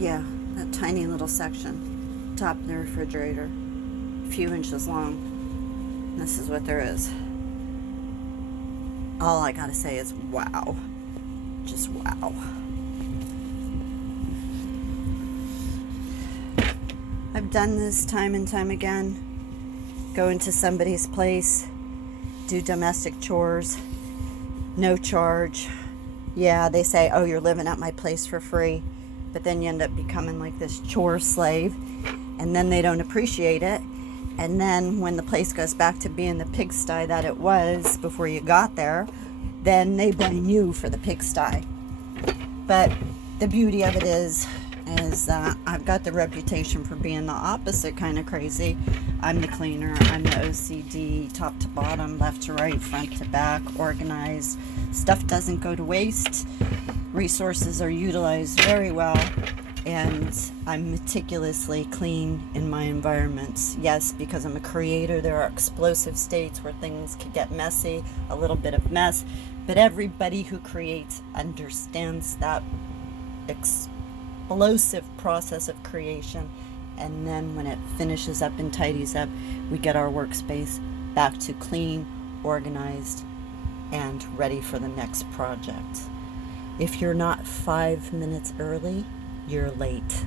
Yeah, that tiny little section, top of the refrigerator, a few inches long. This is what there is. All I gotta say is wow. Just wow. I've done this time and time again. Go into somebody's place, do domestic chores, no charge. Yeah, they say, oh, you're living at my place for free. But then you end up becoming like this chore slave. And then they don't appreciate it. And then when the place goes back to being the pigsty that it was before you got there, then they blame you for the pigsty. But the beauty of it is that I've got the reputation for being the opposite kind of crazy. I'm the cleaner, I'm the OCD, top to bottom, left to right, front to back, organized. Stuff doesn't go to waste. Resources are utilized very well. And I'm meticulously clean in my environments. Yes, because I'm a creator, there are explosive states where things can get messy, a little bit of mess. But everybody who creates understands that explosive process of creation, and then when it finishes up and tidies up, we get our workspace back to clean, organized, and ready for the next project. If you're not 5 minutes early, you're late.